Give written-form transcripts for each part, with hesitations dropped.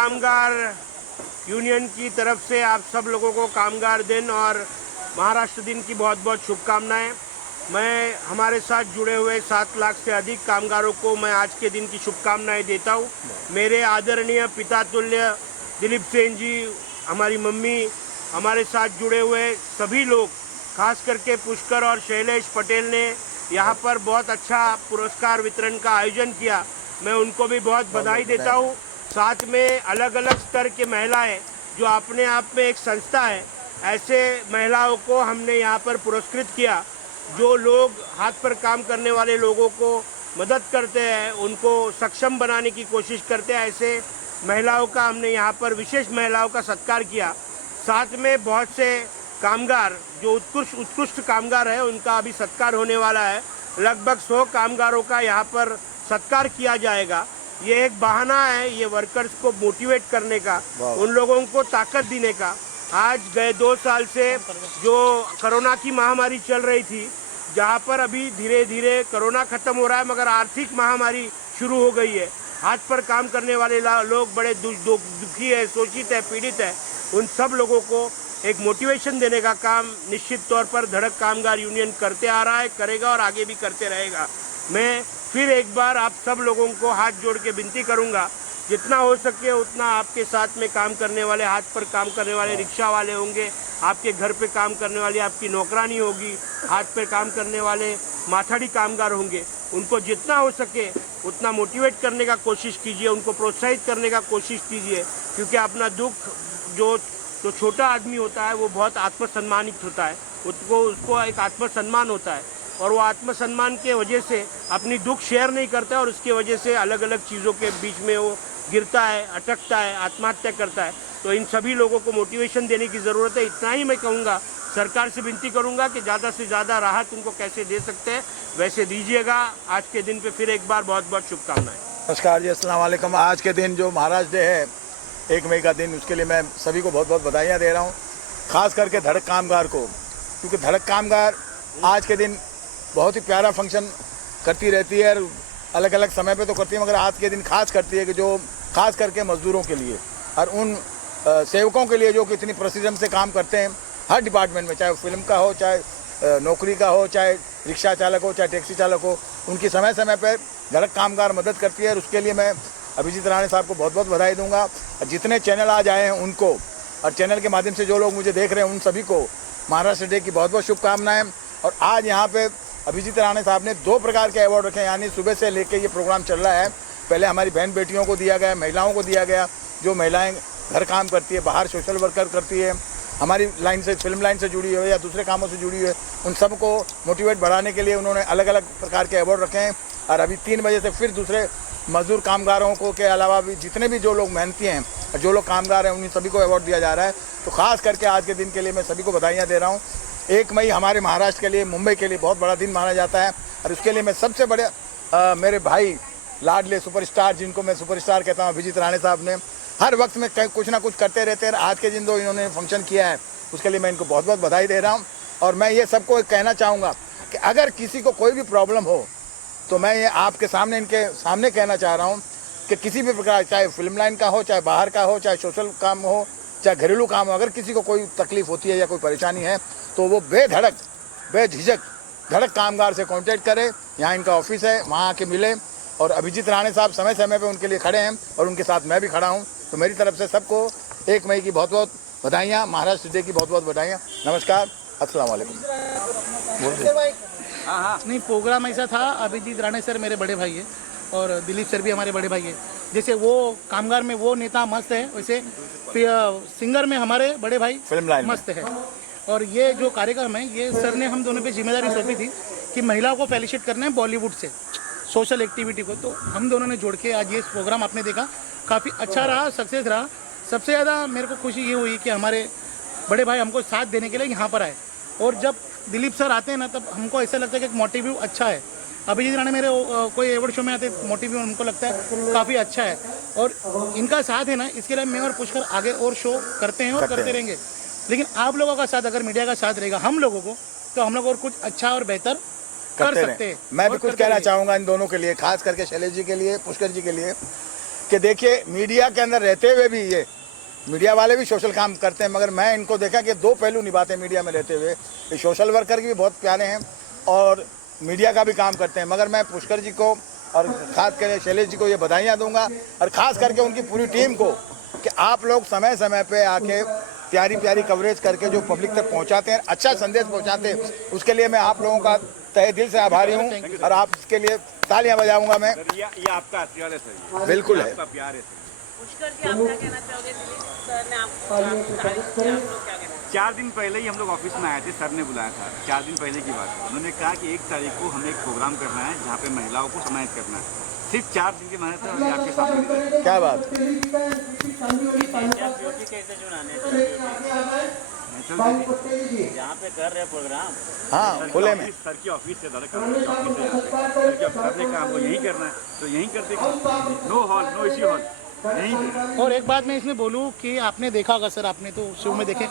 कामगार यूनियन की तरफ से आप सब लोगों को कामगार दिन और महाराष्ट्र दिन की बहुत बहुत शुभकामनाएं। मैं हमारे साथ जुड़े हुए 7 लाख से अधिक कामगारों को मैं आज के दिन की शुभकामनाएं देता हूं। मेरे आदरणीय पिता तुल्य दिलीप सेन जी, हमारी मम्मी, हमारे साथ जुड़े हुए सभी लोग, खास करके पुष्कर और शैलेश पटेल ने यहाँ पर बहुत अच्छा पुरस्कार वितरण का आयोजन किया। मैं उनको भी बहुत बधाई देता हूँ। साथ में अलग अलग स्तर के महिलाएं जो अपने आप में एक संस्था है, ऐसे महिलाओं को हमने यहाँ पर पुरस्कृत किया। जो लोग हाथ पर काम करने वाले लोगों को मदद करते हैं, उनको सक्षम बनाने की कोशिश करते हैं, ऐसे महिलाओं का हमने यहाँ पर विशेष महिलाओं का सत्कार किया। साथ में बहुत से कामगार जो उत्कृष्ट कामगार है, उनका अभी सत्कार होने वाला है। लगभग 100 कामगारों का यहाँ पर सत्कार किया जाएगा। ये एक बहाना है ये वर्कर्स को मोटिवेट करने का, उन लोगों को ताकत देने का। आज गए 2 साल से जो कोरोना की महामारी चल रही थी, जहाँ पर अभी धीरे धीरे कोरोना खत्म हो रहा है, मगर आर्थिक महामारी शुरू हो गई है। हाथ पर काम करने वाले लोग बड़े दुखी है, शोषित है, पीड़ित है। उन सब लोगों को एक मोटिवेशन देने का काम निश्चित तौर पर धड़क कामगार यूनियन करते आ रहा है, करेगा और आगे भी करते रहेगा। मैं फिर एक बार आप सब लोगों को हाथ जोड़ के विनती करूंगा, जितना हो सके उतना आपके साथ में काम करने वाले, हाथ पर काम करने वाले रिक्शा वाले होंगे, आपके घर पे काम करने वाली आपकी नौकरानी होगी, हाथ पे काम करने वाले माथाड़ी कामगार होंगे, उनको जितना हो सके उतना मोटिवेट करने का कोशिश कीजिए, उनको प्रोत्साहित करने का कोशिश कीजिए। क्योंकि अपना दुख जो छोटा आदमी होता है वो बहुत आत्मसम्मानित होता है, उसको एक आत्मसम्मान होता है, और वो आत्मसम्मान के वजह से अपनी दुख शेयर नहीं करता है और उसकी वजह से अलग अलग चीज़ों के बीच में वो गिरता है, अटकता है, आत्महत्या करता है। तो इन सभी लोगों को मोटिवेशन देने की ज़रूरत है। इतना ही मैं कहूँगा, सरकार से विनती करूँगा कि ज़्यादा से ज़्यादा राहत उनको कैसे दे सकते हैं वैसे दीजिएगा। आज के दिन पे फिर एक बार बहुत बहुत शुभकामनाएं। नमस्कार जी, अस्सलाम वालेकुम। आज के दिन जो महाराष्ट्र डे है, 1 मई का दिन, उसके लिए मैं सभी को बहुत बहुत बधाइयाँ दे रहा हूँ, ख़ास करके धड़क कामगार को। क्योंकि धड़क कामगार आज के दिन बहुत ही प्यारा फंक्शन करती रहती है, अलग अलग समय पे तो करती है, मगर आज के दिन खास करती है कि जो खास करके मजदूरों के लिए और उन सेवकों के लिए जो कि इतनी प्रेसिजन से काम करते हैं हर डिपार्टमेंट में, चाहे फिल्म का हो, चाहे नौकरी का हो, चाहे रिक्शा चालक हो, चाहे टैक्सी चालक हो, उनकी समय समय पर धड़क कामगार मदद करती है। और उसके लिए मैं अभिजीत राणे साहब को बहुत बहुत बधाई दूंगा। और जितने चैनल आज आए हैं उनको, और चैनल के माध्यम से जो लोग मुझे देख रहे हैं, उन सभी को महाराष्ट्र डे की बहुत बहुत शुभकामनाएं। और आज यहाँ पे अभिजीत राणे साहब ने 2 प्रकार के अवार्ड रखे हैं, यानी सुबह से लेके ये प्रोग्राम चल रहा है। पहले हमारी बहन बेटियों को दिया गया, महिलाओं को दिया गया, जो महिलाएं घर काम करती है, बाहर सोशल वर्कर करती है, हमारी लाइन से, फिल्म लाइन से जुड़ी हुई है या दूसरे कामों से जुड़ी हुई है, उन सबको मोटिवेट बढ़ाने के लिए उन्होंने अलग अलग प्रकार के अवार्ड रखे हैं। और अभी 3 बजे से फिर दूसरे मजदूर कामगारों को के अलावा भी जितने भी जो लोग मेहनती हैं और जो लोग कामगार हैं, उन सभी को अवार्ड दिया जा रहा है। तो खास करके आज के दिन के लिए मैं सभी को बधाइयाँ दे रहा हूँ। 1 मई हमारे महाराष्ट्र के लिए, मुंबई के लिए बहुत बड़ा दिन माना जाता है। और उसके लिए मैं सबसे बड़े मेरे भाई लाडले सुपरस्टार, जिनको मैं सुपरस्टार कहता हूँ, अभिजीत राणे साहब ने हर वक्त में कुछ ना कुछ करते रहते हैं। आज के दिन जो इन्होंने फंक्शन किया है, उसके लिए मैं इनको बहुत बहुत बधाई दे रहा हूँ। और मैं ये सबको कहना चाहूँगा कि अगर किसी को कोई भी प्रॉब्लम हो, तो मैं ये आपके सामने, इनके सामने कहना चाह रहा हूँ कि किसी भी प्रकार, चाहे फिल्म लाइन का हो, चाहे बाहर का हो, चाहे सोशल काम हो, चाहे घरेलू काम हो, अगर किसी को कोई तकलीफ होती है या कोई परेशानी है, तो वो बेधड़क बेझिझक धड़क कामगार से कांटेक्ट करे। यहाँ इनका ऑफिस है, वहाँ आके मिले। और अभिजीत राणे साहब समय समय पे उनके लिए खड़े हैं और उनके साथ मैं भी खड़ा हूँ। तो मेरी तरफ से सबको 1 मई की बहुत बहुत बधाइयाँ, महाराष्ट्र डे की बहुत बहुत बधाइयाँ। नमस्कार, अस्सलाम वालेकुम। नहीं, प्रोग्राम ऐसा था, अभिजीत राणे सर मेरे बड़े भाई है और दिलीप सर भी हमारे बड़े भाई है। जैसे वो कामगार में वो नेता मस्त है, वैसे सिंगर में हमारे बड़े भाई फिल्म लाइन मस्त है। और ये जो कार्यक्रम है, ये सर ने हम दोनों पे जिम्मेदारी सौंपी थी कि महिलाओं को फेलिसिट करना है बॉलीवुड से, सोशल एक्टिविटी को। तो हम दोनों ने जोड़ के आज ये प्रोग्राम आपने देखा, काफ़ी अच्छा रहा, सक्सेस रहा। सबसे ज़्यादा मेरे को खुशी ये हुई कि हमारे बड़े भाई हमको साथ देने के लिए यहाँ पर आए। और जब दिलीप सर आते हैं ना, तब हमको ऐसा लगता है कि मोटिव अच्छा है। अभिजीत राणे मेरे कोई अवार्ड शो में आते, मोटिव उनको लगता है काफ़ी अच्छा है। और इनका साथ है ना, इसके लिए मैं और पुष्कर आगे और शो करते हैं और करते रहेंगे। लेकिन आप लोगों का साथ, अगर मीडिया का साथ रहेगा हम लोगों को, तो हम लोग और कुछ अच्छा और बेहतर कर सकते हैं। मैं भी कुछ कहना चाहूँगा इन दोनों के लिए, खास करके शैलेश जी के लिए, पुष्कर जी के लिए, कि देखिए मीडिया के अंदर रहते हुए भी ये मीडिया वाले भी सोशल काम करते हैं, मगर मैं इनको देखा कि दो पहलू निभाते हैं मीडिया में रहते हुए। ये सोशल वर्कर भी बहुत प्यारे हैं और मीडिया का भी काम करते हैं। मगर मैं पुष्कर जी को और खास करके शैलेश जी को ये बधाइयाँ दूंगा और ख़ास करके उनकी पूरी टीम को कि आप लोग समय समय पे आके प्यारी प्यारी कवरेज करके जो पब्लिक तक पहुंचाते हैं, अच्छा संदेश पहुंचाते हैं, उसके लिए मैं आप लोगों का तहे दिल से आभारी हूं और आपके लिए तालियां बजाऊंगा मैं। ये आपका आशीर्वाद है सर, बिल्कुल है। आपका प्यार है सर। पुष्कर जी, आप क्या कहना चाहोगे? दिलीप सर ने आपको तारीफ की, आप लोग क्या कहना चाहोगे? 4 दिन पहले ही हम लोग ऑफिस में आए थे, सर ने बुलाया था। 4 दिन पहले की बात है। उन्होंने कहा कि 1 तारीख को हमें एक प्रोग्राम करना है जहाँ पे महिलाओं को सम्मानित करना है। सिर्फ 4 दिन की मेहनत है और ये आपके सामने। क्या बात। कैसे चुनाने जहाँ पे कर रहे प्रोग्राम? हाँ, खुले में। सर की ऑफिस से सर ने कहा हमको यही करना है तो यही करते। नो हॉल, नो इसी हॉल, यहीं पे। और एक बात मैं इसमें बोलूँ कि आपने देखा होगा सर, आपने तो शो में देखे,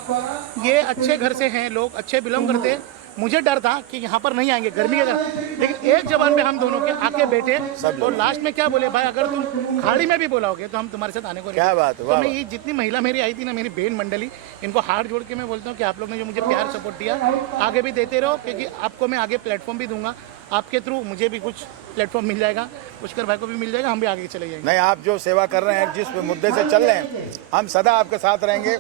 ये अच्छे घर से हैं लोग, अच्छे बिलोंग करते हैं। मुझे डर था कि यहाँ पर नहीं आएंगे गर्मी के कारण, लेकिन एक जबान पे हम दोनों के आके बैठे और लास्ट में क्या बोले, भाई अगर तुम खाड़ी में भी बोलाओगे तो हम तुम्हारे साथ आने को नहीं। क्या बात, तो वाह। मैं ये जितनी महिला मेरी आई थी ना, मेरी बहन मंडली, इनको हाथ जोड़ के मैं बोलता हूँ कि आप लोग ने जो मुझे प्यार सपोर्ट दिया आगे भी देते रहो, क्योंकि आपको मैं आगे प्लेटफॉर्म भी दूंगा। आपके थ्रू मुझे भी कुछ प्लेटफॉर्म मिल जाएगा, पुष्कर भाई को भी मिल जाएगा, हम भी आगे चले जाएंगे। नहीं, आप जो सेवा कर रहे हैं, जिस मुद्दे से चल रहे हैं, हम सदा आपके साथ रहेंगे।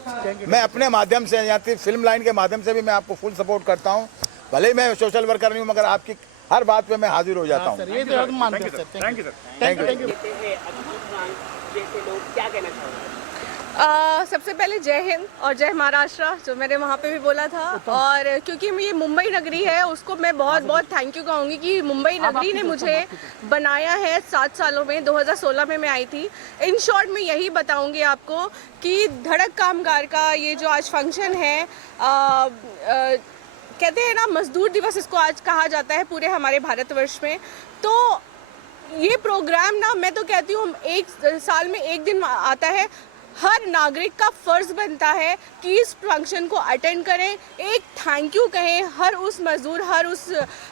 मैं अपने माध्यम से या फिर फिल्म लाइन के माध्यम से भी मैं आपको फुल सपोर्ट करता हूँ। भले ही मैं सोशल वर्कर नहीं हूँ, मगर आपकी हर बात पे मैं हाजिर हो जाता हूँ। सर ये तो हम मानते हैं sir. Thank you sir. Thank you. जैसे है अभिजीत मान जैसे लोग, क्या कहना चाहोगे? सबसे पहले जय हिंद और जय महाराष्ट्र, जो मैंने वहाँ पे भी बोला था। और क्योंकि ये मुंबई नगरी है, उसको मैं बहुत बहुत थैंक यू कहूँगी कि मुंबई नगरी ने मुझे बनाया है 7 सालों में। 2016 में मैं आई थी। इन शॉर्ट मैं यही बताऊँगी आपको कि धड़क कामगार का ये जो आज फंक्शन है, कहते हैं ना मजदूर दिवस इसको आज कहा जाता है पूरे हमारे भारतवर्ष में। तो ये प्रोग्राम ना, मैं तो कहती हूँ 1 साल में 1 दिन आता है। हर नागरिक का फ़र्ज़ बनता है कि इस फंक्शन को अटेंड करें, एक थैंक यू कहें हर उस मज़दूर, हर उस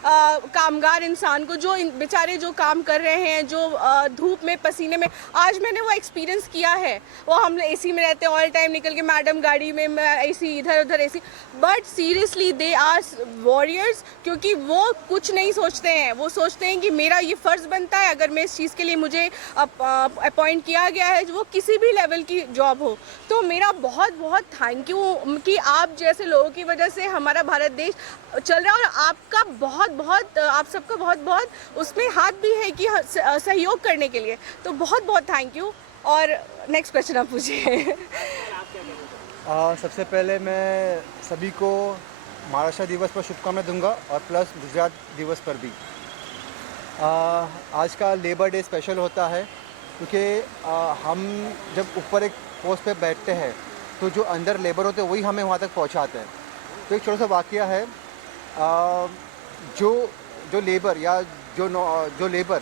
कामगार इंसान को जो बेचारे जो काम कर रहे हैं, जो धूप में पसीने में। आज मैंने वो एक्सपीरियंस किया है। वो हम एसी में रहते हैं ऑल टाइम, निकल के मैडम गाड़ी में एसी, इधर उधर AC, but seriously they are warriors, क्योंकि वो कुछ नहीं सोचते हैं। वो सोचते हैं कि मेरा ये फ़र्ज़ बनता है, अगर मैं इस चीज़ के लिए मुझे अपॉइंट किया गया है, वो किसी भी लेवल की जॉब हो। तो मेरा बहुत बहुत थैंक यू कि आप जैसे लोगों की वजह से हमारा भारत देश चल रहा है, और आपका बहुत बहुत, आप सबका बहुत बहुत उसमें हाथ भी है कि सहयोग करने के लिए। तो बहुत बहुत थैंक यू। और नेक्स्ट क्वेश्चन आप पूछिए। सबसे पहले मैं सभी को महाराष्ट्र दिवस पर शुभकामनाएं दूंगा और प्लस गुजरात दिवस पर भी। आज का लेबर डे स्पेशल होता है क्योंकि हम जब ऊपर एक पोस्ट पे बैठते हैं तो जो अंदर लेबर होते हैं वही हमें वहाँ तक पहुँचाते हैं। तो एक छोटा सा वाकया है, जो लेबर या जो लेबर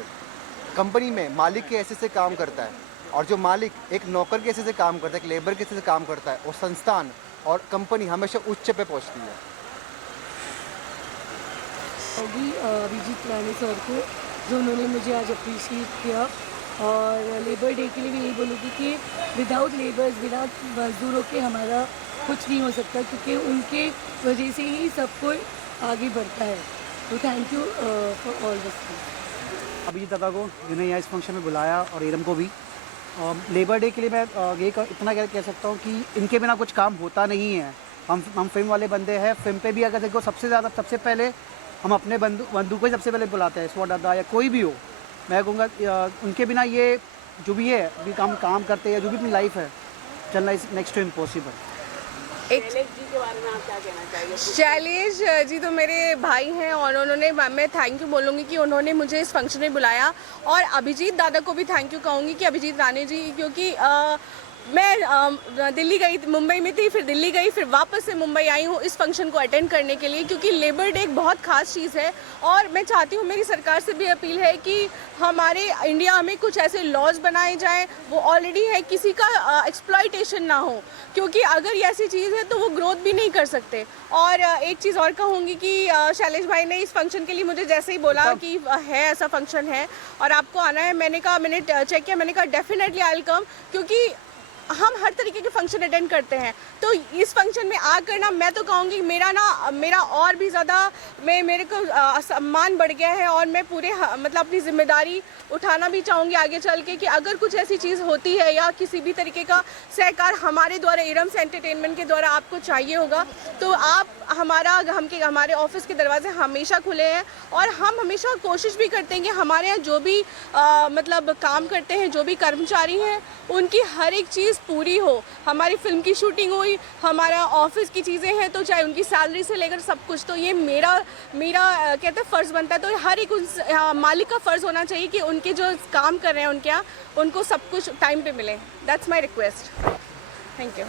कंपनी में मालिक के ऐसे से काम करता है और जो मालिक एक नौकर के ऐसे से काम करता है, एक लेबर के ऐसे से काम करता है, वो संस्थान और कंपनी हमेशा उच्च पे पहुँचती है। अभिजीत राणे सर को, जो उन्होंने मुझे आज अप्रिशिएट किया। और लेबर डे के लिए भी यही बोलूँगी कि विदाउट लेबर्स, विदाउट मजदूरों के हमारा कुछ नहीं हो सकता, क्योंकि उनके वजह से ही सब कोई आगे बढ़ता है। तो thank you for all this. Abhijit दादा को जिन्हें यहाँ इस फंक्शन में बुलाया और एरम को भी। लेबर डे के लिए मैं ये इतना कह सकता हूँ कि इनके बिना कुछ काम होता नहीं है। हम फिल्म वाले बंदे हैं। फिल्म पे भी अगर देखो सबसे पहले हम अपने बंधु को ही सबसे पहले बुलाते हैं, स्वा दादा या कोई भी हो। मैं कहूँगा उनके बिना ये जो भी है अभी काम करते हैं, जो भी अपनी लाइफ है चलना is next to impossible. Shailesh ji के बारे में आप क्या कहना चाहेंगे? शैलेश जी तो मेरे भाई हैं और उन्होंने, मैं थैंक यू बोलूँगी कि उन्होंने मुझे इस फंक्शन में बुलाया। और अभिजीत दादा को भी थैंक यू कहूँगी कि अभिजीत राणे जी, क्योंकि मैं दिल्ली गई थी, मुंबई में थी, फिर दिल्ली गई, फिर वापस से मुंबई आई हूँ इस फंक्शन को अटेंड करने के लिए, क्योंकि लेबर डे एक बहुत खास चीज़ है। और मैं चाहती हूँ, मेरी सरकार से भी अपील है कि हमारे इंडिया में कुछ ऐसे लॉज बनाए जाएं, वो ऑलरेडी है, किसी का एक्सप्लॉयटेशन ना हो, क्योंकि अगर ये ऐसी चीज़ है तो वो ग्रोथ भी नहीं कर सकते। और एक चीज़ और कहूँगी कि शैलेश भाई ने इस फंक्शन के लिए मुझे जैसे ही बोला कि है ऐसा फंक्शन है और आपको आना है, मैंने चेक किया, मैंने कहा डेफिनेटली आई विल कम, क्योंकि हम हर तरीके के फंक्शन अटेंड करते हैं। तो इस फंक्शन में आकर ना, मैं तो कहूँगी मेरा और भी ज़्यादा मेरे को सम्मान बढ़ गया है, और मैं पूरे मतलब अपनी जिम्मेदारी उठाना भी चाहूँगी आगे चल के कि अगर कुछ ऐसी चीज़ होती है या किसी भी तरीके का सहकार हमारे द्वारा, इरम्स एंटरटेनमेंट के द्वारा आपको चाहिए होगा, तो आप हमारे ऑफिस के दरवाजे हमेशा खुले हैं। और हम हमेशा कोशिश भी करते हैं कि हमारे यहाँ जो भी मतलब काम करते हैं, जो भी कर्मचारी हैं, उनकी हर एक चीज़ पूरी हो। हमारी फिल्म की शूटिंग हुई, हमारा ऑफिस की चीज़ें हैं, तो चाहे उनकी सैलरी से लेकर सब कुछ, तो ये मेरा कहते हैं फ़र्ज़ बनता है। तो हर एक मालिक का फ़र्ज़ होना चाहिए कि उनके जो काम कर रहे हैं उनके यहाँ, उनको सब कुछ टाइम पे मिले। That's my request. Thank you.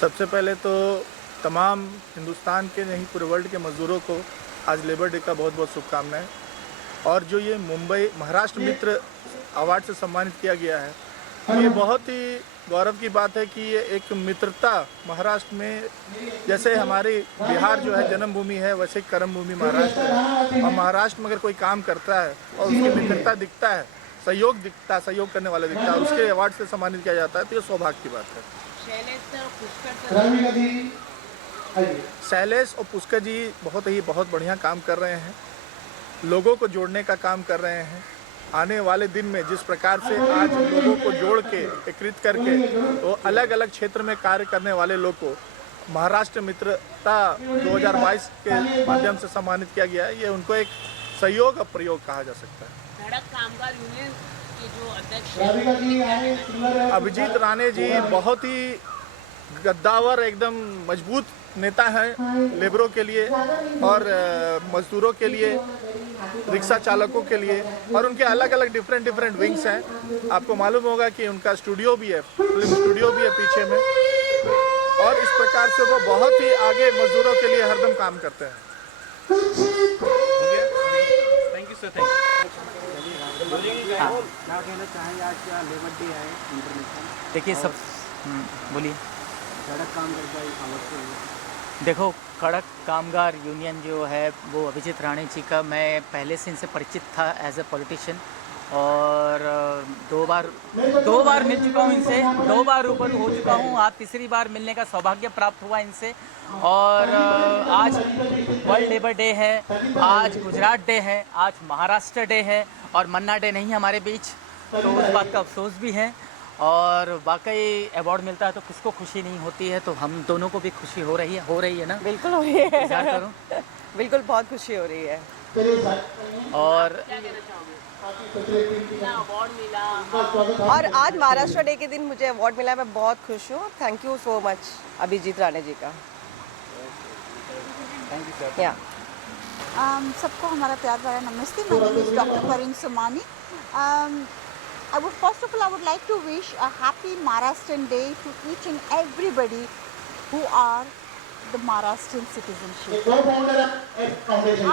सबसे पहले तो तमाम हिंदुस्तान के नहीं, पूरे वर्ल्ड के मज़दूरों को आज लेबर डे का बहुत बहुत शुभकामनाएं। और जो ये मुंबई महाराष्ट्र मित्र अवार्ड से सम्मानित किया गया है, ये बहुत ही गौरव की बात है कि ये एक मित्रता महाराष्ट्र में, जैसे हमारी बिहार जो है जन्मभूमि है, वैसे कर्मभूमि महाराष्ट्र है। और महाराष्ट्र में अगर कोई काम करता है और उसकी मित्रता दिखता है, सहयोग करने वाला दिखता है, उसके अवार्ड से सम्मानित किया जाता है, तो ये सौभाग्य की बात है। शैलेश और पुष्कर जी बहुत बढ़िया काम कर रहे हैं, लोगों को जोड़ने का काम कर रहे हैं। आने वाले दिन में जिस प्रकार से आज लोगों को जोड़ के एकत्रित करके तो अलग अलग क्षेत्र में कार्य करने वाले लोग को महाराष्ट्र मित्रता 2022 के माध्यम से सम्मानित किया गया है, ये उनको एक सहयोग और प्रयोग कहा जा सकता है। धड़क कामगार यूनियन के जो अध्यक्ष हैं अभिजीत राणे जी बहुत ही गद्दावर, एकदम मजबूत नेता हैं लेबरों के लिए और मजदूरों के लिए, रिक्शा चालकों के लिए, और उनके अलग अलग डिफरेंट विंग्स हैं। आपको मालूम होगा कि उनका स्टूडियो भी है, फिल्म स्टूडियो भी है पीछे में, और इस प्रकार से वो बहुत ही आगे मजदूरों के लिए हरदम काम करते हैं। Thank you sir, thank you. क्या कहना चाहेंगे आज क्या लेबर डे है इंटरनेशनल? देखिए सब बोलिए। सड़क काम करता है, देखो, कड़क कामगार यूनियन जो है वो अभिजीत राणे जी का, मैं पहले से इनसे परिचित था एज ए पॉलिटिशियन, और दो बार मिल चुका हूँ इनसे, 2 बार रूबरू हो चुका हूँ। आज तीसरी बार मिलने का सौभाग्य प्राप्त हुआ इनसे। और आज वर्ल्ड लेबर डे है, आज गुजरात डे है, आज महाराष्ट्र डे है, और मन्ना डे नहीं हमारे बीच, तो उस बात का अफसोस भी है। और वाकई अवार्ड मिलता है तो किसको खुशी नहीं होती है, तो हम दोनों को भी खुशी हो रही है ना? बिल्कुल हो रही है। इंतजार करूं। बिल्कुल बहुत खुशी हो रही है। और अवार्ड मिला, और आज महाराष्ट्र डे के दिन मुझे अवार्ड मिला, मैं बहुत खुश हूँ। Thank you so much Abhijeet Rane ji का। Thank you sir. या सबको हमारा प्यार भरा नमस्ते। My name is doctor Karim Sumani. I would like to wish a happy Maharashtrian Day to each and everybody who are the Maharashtrian citizenship.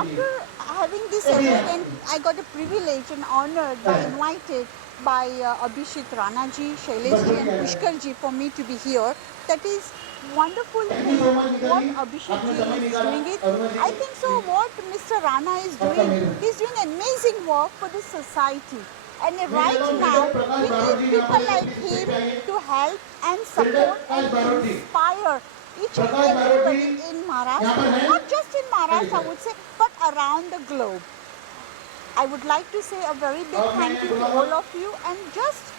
After having this event, I got a privilege and honor to be invited by Abhishek Rana ji, Shailesh ji and Pushkar ji for me to be here. That is wonderful thing what Abhishek ji is doing it. I think so what Mr. Rana is doing, he's doing amazing work for the society. And right now, we need people like him to help and support and inspire each and everybody in Maharashtra. Not just in Maharashtra, I would say, but around the globe. I would like to say a very big thank you to all of you, and just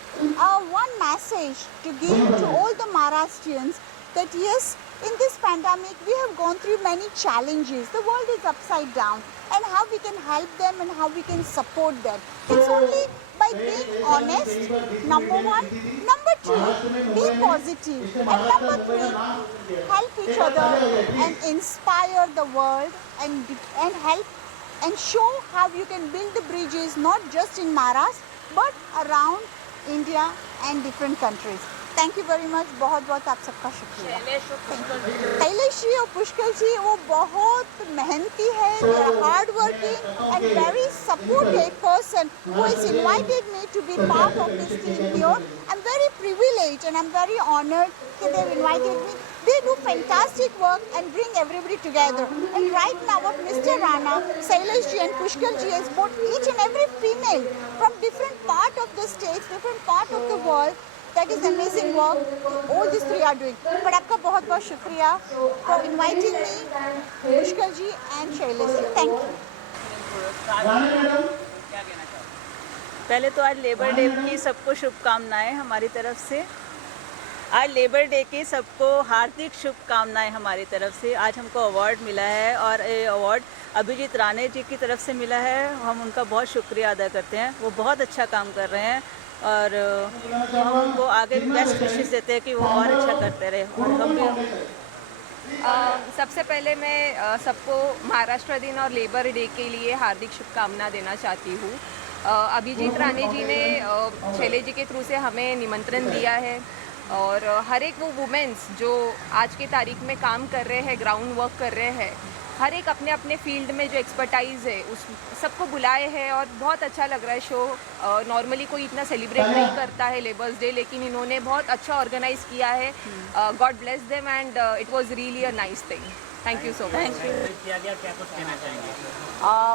one message to give to all the Maharashtrians that yes, in this pandemic, we have gone through many challenges. The world is upside down, and how we can help them and how we can support them. It's only by being honest, number one. Number two, be positive. And number three, help each other and inspire the world and help and show how you can build the bridges not just in Maharashtra but around India and different countries. Thank you very much, बहुत बहुत आप सबका शुक्रिया। शैलेश जी और पुष्कर जी वो बहुत मेहनती है, they are hard working and very supportive person who is invited me to be part of this team here. I am very privileged and I am very honoured that they've invited me. They do fantastic work and bring everybody together. And right now what Mr. Rana, Shailesh ji and Pushkar ji has brought each and every female from different part of the states, different part of the world. That is amazing work all these three are doing. But आपका बहुत बहुत शुक्रिया for inviting me, Pushkar ji and Shailesh ji. Thank you. पहले तो आज labour day की सबको शुभकामनाएं हमारी तरफ से। आज लेबर डे की सबको हार्दिक शुभकामनाएं हमारी तरफ से। आज हमको अवार्ड मिला है और ये अवार्ड अभिजीत राणे जी की तरफ से मिला है। हम उनका बहुत शुक्रिया अदा करते हैं, वो बहुत अच्छा काम कर रहे हैं और हम उनको आगे बेस्ट विशेस देते हैं कि वो और अच्छा करते रहे। और हम भी सबसे पहले मैं सबको महाराष्ट्र दिन और लेबर डे के लिए हार्दिक शुभकामना देना चाहती हूँ। अभिजीत राणे जी ने शैलेश जी के थ्रू से हमें निमंत्रण दिया है और हर एक वो वुमेन्स जो आज की तारीख में काम कर रहे हैं, ग्राउंड वर्क कर रहे हैं, हर एक अपने अपने फील्ड में जो एक्सपर्टाइज़ है उस सबको बुलाए हैं और बहुत अच्छा लग रहा है शो। नॉर्मली कोई इतना सेलिब्रेट नहीं करता है लेबर्स डे, लेकिन इन्होंने बहुत अच्छा ऑर्गेनाइज किया है। God bless them and it was really a nice thing. Thank you so much.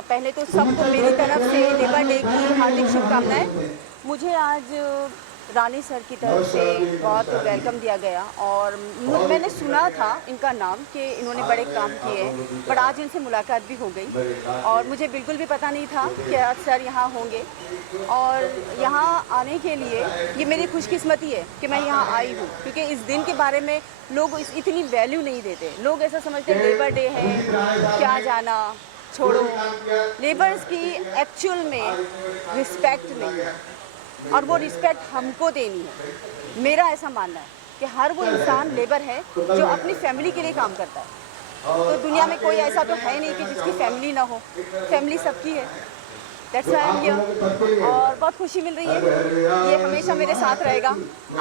पहले तो सबको मेरी तरफ से लेबर डे की हार्दिक शुभकामनाएं। मुझे आज रानी सर की तरफ से बहुत वेलकम दिया गया और मैंने सुना था इनका नाम कि इन्होंने बड़े काम किए हैं, पर आज इनसे मुलाकात भी हो गई और मुझे बिल्कुल भी पता नहीं था कि आज सर यहाँ होंगे। और यहाँ आने के लिए ये मेरी खुशकिस्मती है कि मैं यहाँ आई हूँ, क्योंकि इस दिन के बारे में लोग इतनी वैल्यू नहीं देते। लोग ऐसा समझते हैं लेबर डे है, क्या जाना, छोड़ो। लेबर्स की एक्चुअल में रिस्पेक्ट नहीं है और वो रिस्पेक्ट हमको देनी है। मेरा ऐसा मानना है कि हर वो इंसान लेबर है जो अपनी फैमिली के लिए काम करता है। तो दुनिया में कोई ऐसा तो है नहीं कि जिसकी फैमिली ना हो, फैमिली सबकी है। That's why I am here और बहुत खुशी मिल रही है। ये हमेशा मेरे साथ रहेगा,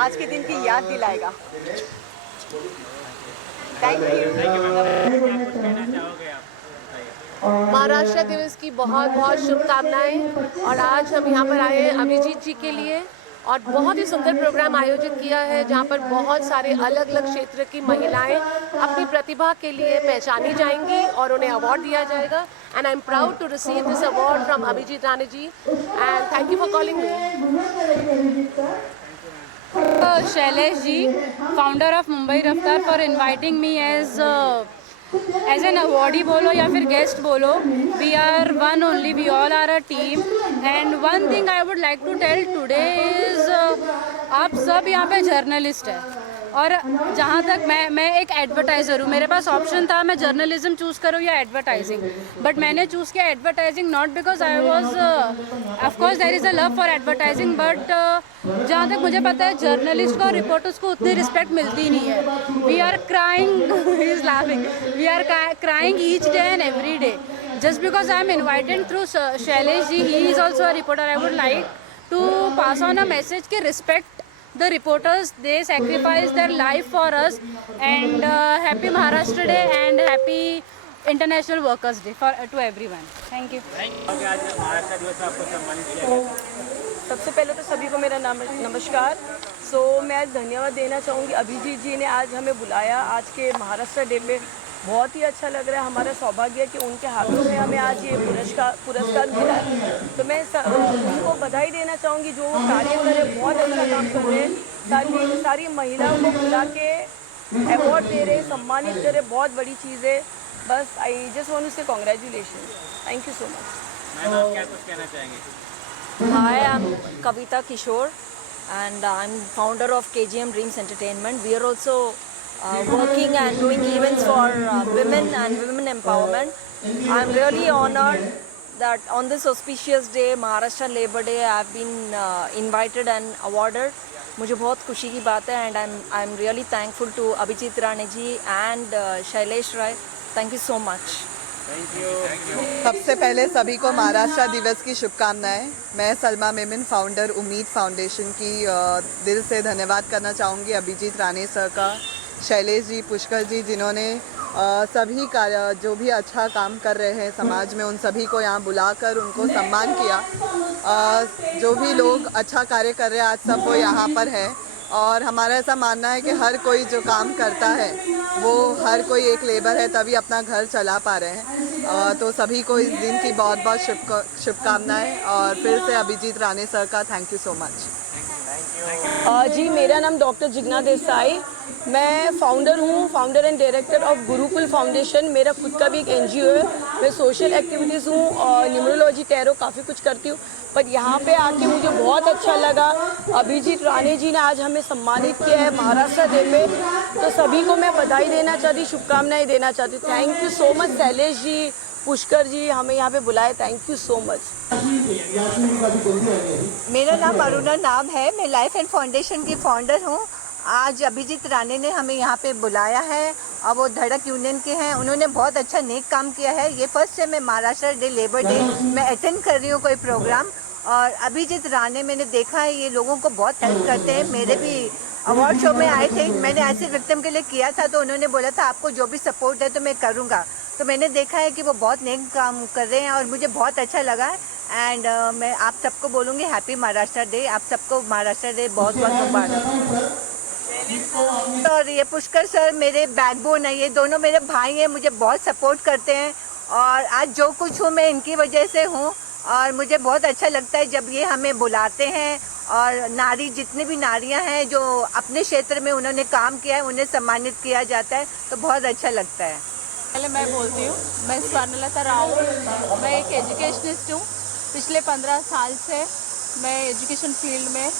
आज के दिन की याद दिलाएगा। Thank you. महाराष्ट्र दिवस की बहुत बहुत शुभकामनाएं। और आज हम यहाँ पर आए हैं अभिजीत जी के लिए और बहुत ही सुंदर प्रोग्राम आयोजित किया है जहाँ पर बहुत सारे अलग अलग क्षेत्र की महिलाएं अपनी प्रतिभा के लिए पहचानी जाएंगी और उन्हें अवार्ड दिया जाएगा। And I am proud to receive this award from Abhijeet Rane ji and thank you for calling me. Shailesh ji, founder of Mumbai Raftaar, for inviting me as an awardee बोलो या फिर गेस्ट बोलो। We are one only, we all are a team. And one thing I would like to tell today is आप सब यहाँ पे journalist है और जहाँ तक मैं एक एडवर्टाइज़र हूँ। मेरे पास ऑप्शन था मैं जर्नलिज्म चूज़ करूँ या एडवर्टाइजिंग, बट मैंने चूज़ किया advertising, not because I was of course there is a love for advertising, but जहाँ तक मुझे पता है जर्नलिस्ट को और रिपोर्टर्स को उतनी रिस्पेक्ट मिलती नहीं है। We are crying, he is laughing, we are crying each day and every day just because I am invited through Shailesh ji, he is also a reporter. I would like to pass on a message कि respect the reporters, they sacrifice their life for us, and happy Maharashtra Day and happy International Workers Day to everyone. Thank you. सबसे पहले तो सभी को मेरा नमस्कार। मैं आज धन्यवाद देना चाहूँगी अभिजीत जी ने आज हमें बुलाया आज के महाराष्ट्र डे पे। बहुत ही अच्छा लग रहा है, हमारा सौभाग्य है कि उनके हाथों में हमें आज ये पुरस्कार मिला है। तो मैं उनको बधाई देना चाहूँगी जो वो कार्य कर रहे हैं, बहुत अच्छा काम कर रहे हैं। सारी महिलाओं को बुला के अवार्ड दे रहे, सम्मानित कर रहे, बहुत बड़ी चीज़ है। बस आई जस्ट वांट टू से congratulation, thank you so much. Ma'am आप क्या कुछ कहना चाहेंगे? Hi, I'm Kavita Kishore and I'm founder of KGM Dreams Entertainment. We are also working and doing events for women and women empowerment. I'm really honored that on this auspicious day, Maharashtra Labour Day, I've been invited and awarded. मुझे बहुत खुशी की बात है and I'm really thankful to Abhijit Rane ji and Shailesh Rai. Thank you so much. सबसे पहले सभी को महाराष्ट्र दिवस की शुभकामनाएं। मैं सलमा मेमन, फाउंडर उम्मीद फाउंडेशन की दिल से धन्यवाद करना चाहूँगी अभिजीत राणे सर का, शैलेश जी, पुष्कर जी, जिन्होंने सभी कार्य जो भी अच्छा काम कर रहे हैं समाज में उन सभी को यहाँ बुलाकर उनको सम्मान किया। जो भी लोग अच्छा कार्य कर रहे हैं आज सब वो यहाँ पर है और हमारा ऐसा मानना है कि हर कोई जो काम करता है वो हर कोई एक लेबर है तभी अपना घर चला पा रहे हैं। तो सभी को इस दिन की बहुत बहुत शुभकामनाएं और फिर से अभिजीत राणे सर का थैंक यू सो मच। जी, मेरा नाम डॉक्टर जिग्ना देसाई, मैं founder and director of Gurukul foundation. मेरा खुद का भी एक एनजीओ है। मैं सोशल एक्टिविटीज़ हूँ और न्यूमरोलॉजी, टैरो काफ़ी कुछ करती हूँ। पर यहाँ पे आके मुझे बहुत अच्छा लगा। अभिजीत राणे जी ने आज हमें सम्मानित किया है महाराष्ट्र डे पे, तो सभी को मैं बधाई देना चाहती, शुभकामनाएं देना चाहती हूँ। Thank you so much Shailesh ji, Pushkar ji, हमें यहाँ पे बुलाए, थैंक यू सो मच। मेरा नाम अरुणा नाम है, मैं लाइफ एंड फाउंडेशन की फाउंडर हूँ। आज अभिजीत राणे ने हमें यहाँ पे बुलाया है और वो धड़क यूनियन के हैं। उन्होंने बहुत अच्छा नेक काम किया है। ये फर्स्ट टाइम मैं महाराष्ट्र डे, लेबर डे मैं अटेंड कर रही हूँ कोई प्रोग्राम। और अभिजीत राणे मैंने देखा है ये लोगों को बहुत हेल्प करते हैं। मेरे भी अवार्ड शो में आए थे, मैंने ऐसे विक्टिम के लिए किया था तो उन्होंने बोला था आपको जो भी सपोर्ट है तो मैं करूँगा। तो मैंने देखा है कि वो बहुत नेक काम कर रहे हैं और मुझे बहुत अच्छा लगा है। एंड मैं आप सबको बोलूँगी हैप्पी महाराष्ट्र डे। आप सबको महाराष्ट्र डे बहुत बहुत मुबारक। और ये पुष्कर सर मेरे बैकबोन है, ये दोनों मेरे भाई हैं, मुझे बहुत सपोर्ट करते हैं और आज जो कुछ हूँ मैं इनकी वजह से हूँ। और मुझे बहुत अच्छा लगता है जब ये हमें बुलाते हैं और नारी, जितनी भी नारियाँ हैं जो अपने क्षेत्र में उन्होंने काम किया है उन्हें सम्मानित किया जाता है, तो बहुत अच्छा लगता है। पहले मैं बोलती हूँ, मैं स्वर्णलता राव, मैं एक एजुकेशनिस्ट हूँ। पिछले 15 साल से मैं एजुकेशन फील्ड में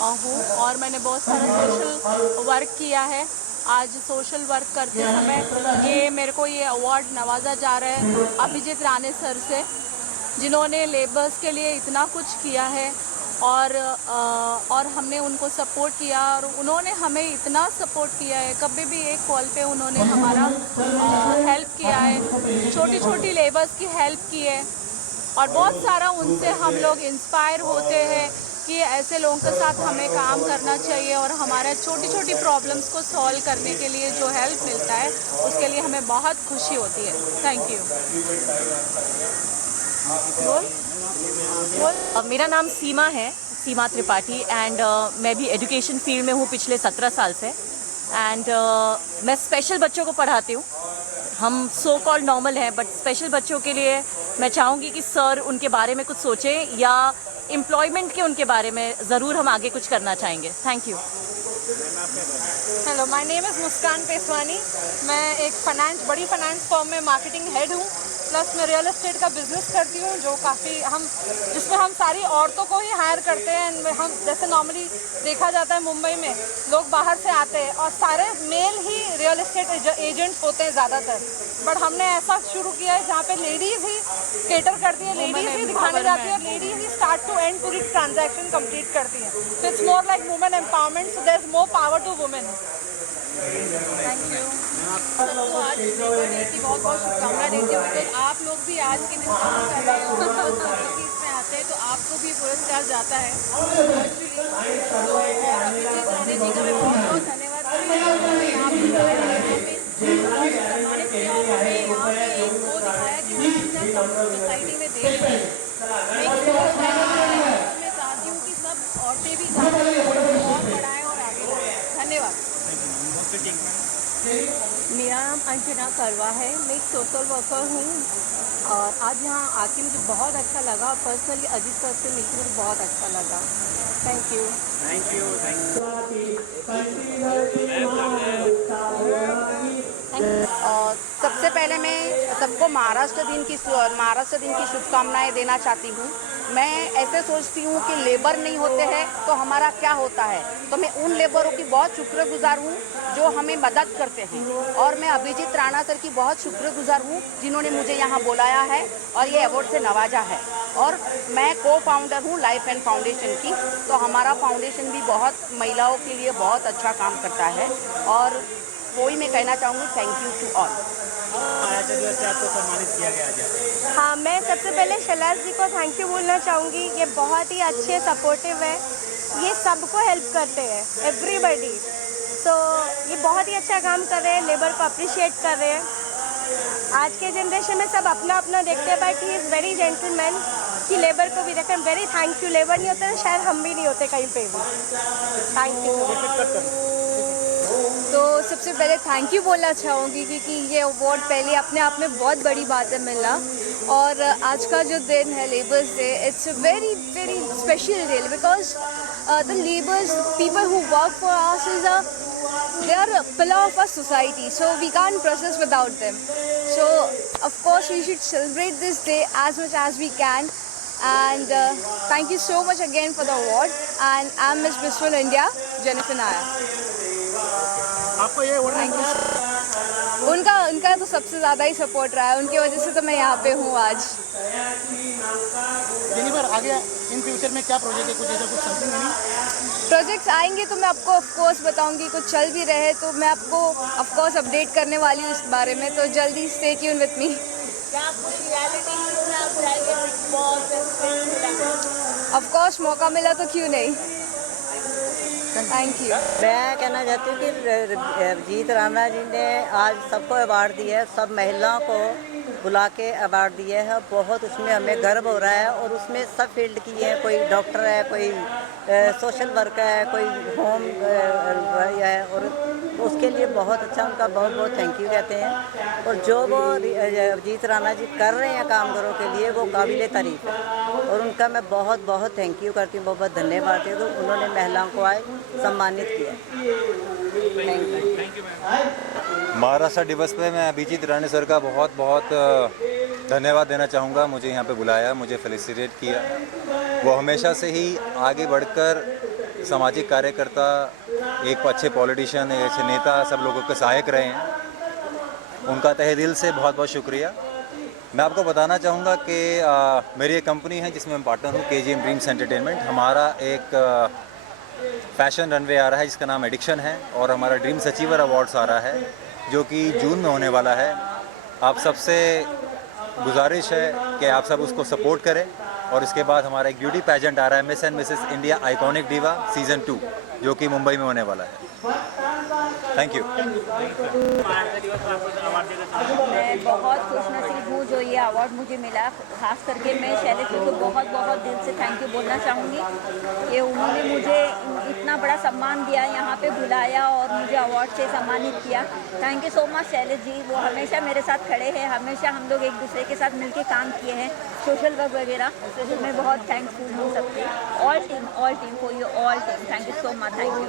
हूँ और मैंने बहुत सारा सोशल वर्क किया है। आज सोशल वर्क करते समय ये मेरे को ये अवार्ड नवाजा जा रहा है अभिजीत राणे सर से, जिन्होंने लेबर्स के लिए इतना कुछ किया है और हमने उनको सपोर्ट किया और उन्होंने हमें इतना सपोर्ट किया है। कभी भी एक कॉल पे उन्होंने हमारा हेल्प किया है, छोटी छोटी लेबर्स की हेल्प की है और बहुत सारा उनसे हम लोग इंस्पायर होते हैं कि ऐसे लोगों के साथ हमें काम करना चाहिए और हमारे छोटी छोटी प्रॉब्लम्स को सॉल्व करने के लिए जो हेल्प मिलता है उसके लिए हमें बहुत खुशी होती है। Thank you. मेरा नाम सीमा है, सीमा त्रिपाठी, एंड मैं भी एजुकेशन फील्ड में हूँ पिछले 17 साल से। एंड मैं स्पेशल बच्चों को पढ़ाती हूँ। हम सो कॉल्ड नॉर्मल हैं बट स्पेशल बच्चों के लिए मैं चाहूँगी कि सर उनके बारे में कुछ सोचें या एम्प्लॉयमेंट के उनके बारे में ज़रूर हम आगे कुछ करना चाहेंगे। Thank you. Hello, my name is Muskan Peswani. मैं एक बड़ी फाइनेंस फर्म में मार्केटिंग हेड हूँ, प्लस मैं रियल एस्टेट का बिजनेस करती हूँ जो जिसमें हम सारी औरतों को ही हायर करते हैं। हम जैसे नॉर्मली देखा जाता है मुंबई में लोग बाहर से आते हैं और सारे मेल ही रियल एस्टेट एजेंट्स होते हैं ज़्यादातर, बट हमने ऐसा शुरू किया है जहाँ पे लेडीज़ ही केटर करती है, लेडीज़ ही दिखाने जाती है, लेडीज़ ही स्टार्ट टू एंड पूरी ट्रांजैक्शन कंप्लीट करती है। तो it's more like women empowerment, so there is more power to women. Thank you. सबको आज लेबर डे की बहुत बहुत शुभकामनाएं देती हूँ, बिकॉज आप लोग भी आज के दिन काम कर रहे हो कि इसमें आते हैं तो आपको भी पुरस्कार जाता है। अभिजीत राणे जी का मैं बहुत बहुत धन्यवाद करती हूँ। सम्मानित किया और हमें यहाँ पे एक वो दिखाया कि हम सोसाइटी में दे रहे हैं। मैं चाहती हूँ कि सब औरतें भी और बढ़ाएं और आगे बढ़ाएं। धन्यवाद। मेरा नाम अंजना करवा है, मैं एक सोशल वर्कर हूँ और आज यहाँ आके मुझे बहुत अच्छा लगा। पर्सनली अजीत सर से मिलकर मुझे बहुत अच्छा लगा। Thank you. Thank you. और सबसे पहले मैं सबको महाराष्ट्र दिन की शुभकामनाएं देना चाहती हूँ। मैं ऐसे सोचती हूँ कि लेबर नहीं होते हैं तो हमारा क्या होता है, तो मैं उन लेबरों की बहुत शुक्रगुजार हूँ जो हमें मदद करते हैं। और मैं अभिजीत राणा सर की बहुत शुक्रगुजार हूँ जिन्होंने मुझे यहाँ बुलाया है और ये अवार्ड से नवाजा है। और मैं को फाउंडर हूँ लाइफ एंड फाउंडेशन की, तो हमारा फाउंडेशन भी बहुत महिलाओं के लिए बहुत अच्छा काम करता है। और वही मैं कहना चाहूँगी, thank you to all. Maharashtra दिवस से आपको सम्मानित किया गया आज? हाँ, मैं सबसे पहले शैलेश जी को थैंक यू बोलना चाहूँगी। ये बहुत ही अच्छे सपोर्टिव है, ये सबको हेल्प करते हैं, एवरीबडी। तो ये बहुत ही अच्छा काम कर रहे हैं, लेबर को अप्रिशिएट कर रहे हैं। आज के जनरेशन में सब अपना अपना देखते हैं, but he is very gentleman कि लेबर को भी देखते हैं। Very thank you. लेबर नहीं होते तो शायद हम भी नहीं होते कहीं पे भी। Thank you. तो सबसे पहले थैंक यू बोलना चाहूँगी क्योंकि ये अवार्ड पहले अपने आप में बहुत बड़ी बात है मिलना, और आज का जो दिन है labours day, it's a very very special day because the labours people who work for us is they are a pillar of our society, so we can't process without them. So of course we should celebrate this day as much as we can, and thank you so much again for the award, and I'm Miss Blissful India Jennifer Naya. आपको ये उनका तो सबसे ज़्यादा ही support रहा है, उनकी वजह से तो मैं यहाँ पे हूँ आज। जेनिफर, आगे इन फ्यूचर में क्या प्रोजेक्ट है, कुछ ऐसा कुछ समथिंग नहीं? प्रोजेक्ट्स आएंगे तो मैं आपको ऑफ कोर्स बताऊंगी, कुछ चल भी रहे तो मैं आपको ऑफ कोर्स अपडेट करने वाली हूँ इस बारे में, तो जल्दी stay tune with me. Of course मौका मिला तो क्यों नहीं। Thank you. मैं कहना चाहती हूँ कि अभिजीत राणा जी ने आज सबको अवार्ड दिया है, सब महिलाओं को बुला के अवार्ड दिए हैं, बहुत उसमें हमें गर्व हो रहा है। और उसमें सब फील्ड की है, कोई डॉक्टर है, कोई सोशल वर्कर है, कोई होम है, और उसके लिए बहुत अच्छा उनका बहुत बहुत थैंक यू कहते हैं। और जो वो अभिजीत राणा जी कर रहे हैं कामगारों के लिए, वो काबिल तारीफ है, और उनका मैं बहुत बहुत थैंक यू करती हूँ, बहुत बहुत धन्यवाद देती हूँ। उन्होंने महिलाओं को आज सम्मानित किया। Thank you. महाराष्ट्र दिवस पे मैं अभिजीत राणे सर का बहुत बहुत धन्यवाद देना चाहूँगा। मुझे यहाँ पे बुलाया, मुझे फेलिसिटेट किया। वो हमेशा से ही आगे बढ़कर सामाजिक कार्यकर्ता, एक अच्छे पॉलिटिशियन, एक अच्छे नेता, सब लोगों के सहायक रहे हैं। उनका तहे दिल से बहुत बहुत शुक्रिया। मैं आपको बताना चाहूँगा कि मेरी एक कंपनी है जिसमें मैं पार्टनर हूँ, KGM ड्रीम्स एंटरटेनमेंट। हमारा एक फैशन रनवे आ रहा है जिसका नाम एडिक्शन है, और हमारा ड्रीम्स अचीवर अवार्ड्स आ रहा है जो कि जून में होने वाला है। आप सबसे गुजारिश है कि आप सब उसको सपोर्ट करें। और इसके बाद हमारा एक ब्यूटी पैजेंट आ रहा है, miss and Mrs India iconic diva season 2, जो कि मुंबई में होने वाला है। Thank you. मैं बहुत खुशनसीब हूँ जो ये अवार्ड मुझे मिला। खास करके मैं शैलेश जी को बहुत बहुत दिल से थैंक यू बोलना चाहूँगी कि उन्होंने मुझे इतना बड़ा सम्मान दिया, यहाँ पे बुलाया और मुझे अवार्ड से सम्मानित किया। Thank you so much Shailesh ji, वो हमेशा मेरे साथ खड़े हैं, हमेशा हम लोग एक दूसरे के साथ मिलके काम किए हैं, सोशल वर्क वगैरह। मैं बहुत थैंकफुल हूँ सबसे, all team for you all team. Thank you so much. Thank you.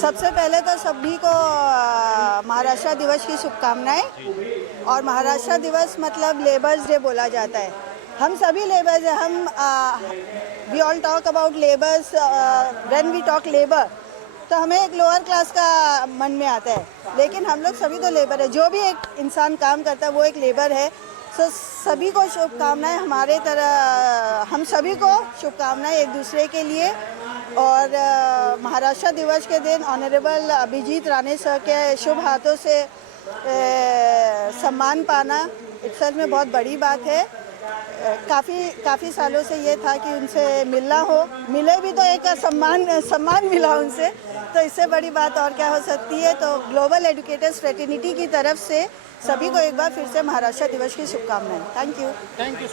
सबसे पहले तो सभी को महाराष्ट्र दिवस की शुभकामनाएं। और महाराष्ट्र दिवस मतलब लेबर्स डे बोला जाता है। हम सभी लेबर्स हैं, हम we all talk about labours. When we talk labour तो हमें एक लोअर क्लास का मन में आता है, लेकिन हम लोग सभी तो लेबर है। जो भी एक इंसान काम करता है वो एक लेबर है। सो सभी को शुभकामनाएं, हमारे तरह हम सभी को शुभकामनाएं एक दूसरे के लिए। और महाराष्ट्र दिवस के दिन ऑनरेबल अभिजीत राणे सर के शुभ हाथों से सम्मान पाना सच में बहुत बड़ी बात है। काफ़ी सालों से ये था कि उनसे मिलना हो, मिले भी तो एक सम्मान मिला उनसे, तो इससे बड़ी बात और क्या हो सकती है। तो ग्लोबल एजुकेटर्स फ्रेटर्निटी की तरफ से सभी को एक बार फिर से महाराष्ट्र दिवस की शुभकामनाएं। Thank you. Thank you.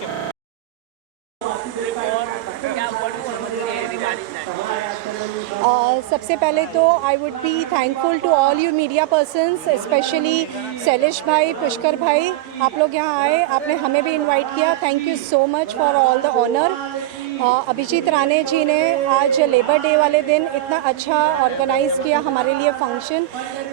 सबसे पहले तो I would be thankful to all you media persons, specially Shailesh भाई, पुष्कर भाई, आप लोग यहाँ आए, आपने हमें भी इनवाइट किया। Thank you so much for all the honour. Abhijeet Rane ji ने आज लेबर डे वाले दिन इतना अच्छा ऑर्गेनाइज़ किया हमारे लिए फंक्शन।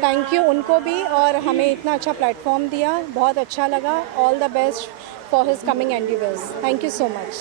थैंक यू उनको भी, और हमें इतना अच्छा प्लेटफॉर्म दिया, बहुत अच्छा लगा। All the best for his coming endeavours. Thank you so much.